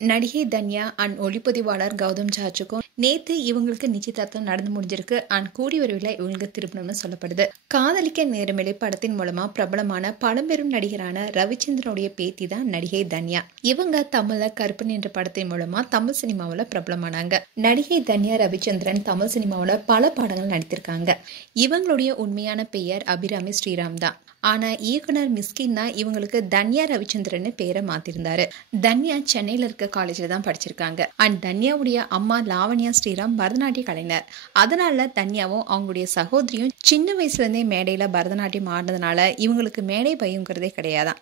நடிகை தன்யா அண்ட் ஒளிப்பதிவாளர் கௌதம் ஜார்ஜுக்கும் நேத்து இவங்களுக்கு நிச்சயதார்த்தம் நடந்து முடிஞ்சிருக்கு அண்ட் கூடி விரைவில் இவங்களுக்கு திருமணம்னு சொல்லப்படுது. காதலிக்க நேரமில்லை படத்தின் மூலமா பிரபலமான பழம்பெரும் நடிகரான ரவிச்சந்திரனுடைய பேத்தி தான் நடிகை தன்யா. இவங்க தமிழ்ல கருப்பன் என்ற படத்தின் மூலமா தமிழ் சினிமாவில் பிரபலமானாங்க. நடிகை தன்யா ரவிச்சந்திரன் தமிழ் சினிமாவில் பல படங்கள் நடித்திருக்காங்க. இவங்களுடைய உண்மையான பெயர் அபிராமி ஸ்ரீராம் தான். ஆனா இயக்குனர் மிஸ்கின் தான் இவங்களுக்கு தன்யா ரவிச்சந்திரன் பேரை மாத்திருந்தாரு. தன்யா சென்னையில இருக்க காலேஜ்ல தான் படிச்சிருக்காங்க. அண்ட் தன்யாவுடைய அம்மா லாவண்யா ஸ்ரீராம் பரதநாட்டிய கலைஞர். அதனால தன்யாவும் அவங்களுடைய சகோதரியும் சின்ன வயசுல இருந்தே மேடையில பரதநாட்டியம் ஆடுறதுனால இவங்களுக்கு மேடை பயங்கிறதே கிடையாதான்.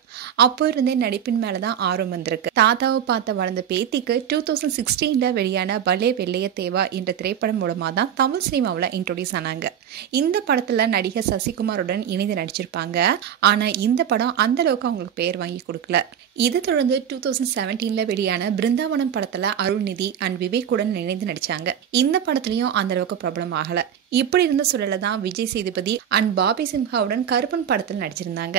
அப்போ இருந்தே நடிப்பின் மேலதான் ஆர்வம் வந்திருக்கு. தாத்தாவை பார்த்து வளர்ந்த பேத்திக்கு 2016 வெளியான பலே வெள்ளைய தேவா என்ற திரைப்படம் மூலமா தான் தமிழ் சினிமாவில் இன்ட்ரோடியூஸ் ஆனாங்க. இந்த படத்துல நடிகர் சசிகுமாருடன் இணைந்து நடிச்சிருப்பாங்க. ஆனா இந்த படம் அந்த அளவுக்கு அவங்களுக்கு பெயர் வாங்கி கொடுக்கல. இதை தொடர்ந்து 2017 வெளியான பிருந்தாவனம் படத்துல அருள்நிதி அண்ட் விவேக்குடன் இணைந்து நடிச்சாங்க. இந்த படத்துலயும் அந்த அளவுக்கு பிரபலம் ஆகல. இப்படி இருந்த சூழல தான் விஜய் சேதுபதி அண்ட் பாபி சிம்ஹாவுடன் கருப்பன் படத்தில் நடிச்சிருந்தாங்க.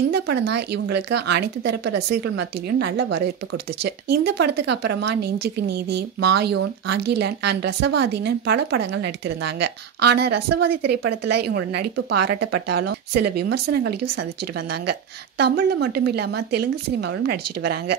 இந்த படம் தான் இவங்களுக்கு அனைத்து தரப்பு ரசிகர்கள் மத்தியிலும் நல்ல வரவேற்பு கொடுத்துச்சு. இந்த படத்துக்கு அப்புறமா நெஞ்சுக்கு நீதி, மாயோன், அகிலன் அண்ட் ரசவாதின்னு பல படங்கள் நடித்திருந்தாங்க. ஆனா ரசவாதி திரைப்படத்துல இவங்களோட நடிப்பு பாராட்டப்பட்டாலும் சில விமர்சனங்களையும் சந்திச்சுட்டு வந்தாங்க. தமிழ்ல மட்டும் இல்லாம தெலுங்கு சினிமாவிலும் நடிச்சிட்டு வராங்க.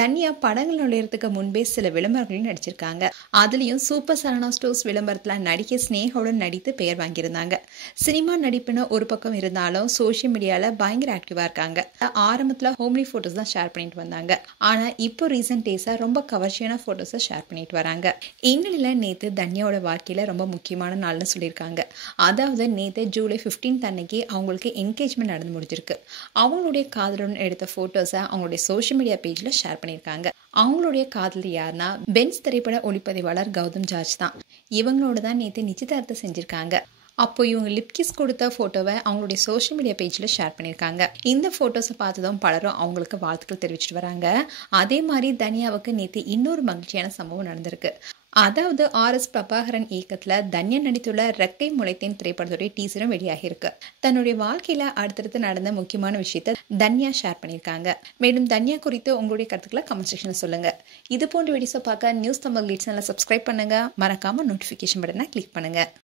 தன்யா படங்கள் நுழையறதுக்கு முன்பே சில விளம்பரங்களையும் நடிச்சிருக்காங்க. அதுலயும் சூப்பர் சரவணா ஸ்டோர்ஸ் விளம்பரத்துல நடிகை ஸ்னேகாவுடன் நடித்து பெயர் வாங்கியிருந்தாங்க. சினிமா நடிப்புன்னு ஒரு பக்கம் இருந்தாலும் சோசியல் மீடியால பயங்கர ஆக்டிவா இருக்காங்க. ஆரம்பத்துல ஹோம்லி போட்டோஸ் தான் ஷேர் பண்ணிட்டு வந்தாங்க. ஆனா இப்போ ரீசன்ட் டேஸா ரொம்ப கவர்ச்சியான போட்டோஸை ஷேர் பண்ணிட்டு வராங்க. இந்நிலையில நேத்து தன்யாவோட வாழ்க்கையில ரொம்ப முக்கியமான நாள்னு சொல்லியிருக்காங்க. அதாவது நேத்து ஜூலை 15 அன்னைக்கு அவங்களுக்கு என்கேஜ்மெண்ட் நடந்து முடிஞ்சிருக்கு. அவங்களுடைய காதலுடன் எடுத்த போட்டோஸை அவங்களுடைய சோசியல் மீடியா பேஜ்ல ஷேர் பண்ணியிருக்காங்க. அவங்களுடைய காதலி யாருன்னா பென்ஸ் திரைப்பட ஒளிப்பதிவாளர் கௌதம் ஜார்ஜ் தான். இவங்களோட தான் நேத்து நிச்சயதார்த்தம் செஞ்சிருக்காங்க. அப்போ இவங்க லிப்கிஸ் கொடுத்த போட்டோவை அவங்களுடைய சோஷியல் மீடியா பேஜ்ல ஷேர் பண்ணியிருக்காங்க. இந்த போட்டோஸை பார்த்ததும் பலரும் அவங்களுக்கு வாழ்த்துக்கள் தெரிவிச்சிட்டு வராங்க. அதே மாதிரி தன்யாவுக்கு நேற்று இன்னொரு மகிழ்ச்சியான சம்பவம் நடந்திருக்கு. அதாவது RS பிரபாகரன் இயக்கத்துல தன்யா நடித்துள்ள ரெக்கை முளைத்தேன் திரைப்படத்துடைய டீசரும் வெளியாகி இருக்கு. தன்னுடைய வாழ்க்கையில அடுத்தடுத்து நடந்த முக்கியமான விஷயத்த தன்யா ஷேர் பண்ணியிருக்காங்க. மேலும் தன்யா குறித்து உங்களுடைய கருத்துக்களை கமெண்ட் செக்ஷன்ல சொல்லுங்க. இது போன்ற வீடியோஸை பார்க்க நியூஸ் தமிழ் லீட்ஸ் சேனலை சப்ஸ்கிரைப் பண்ணுங்க. மறக்காம நோட்டிபிகேஷன் பட்டனை கிளிக் பண்ணுங்க.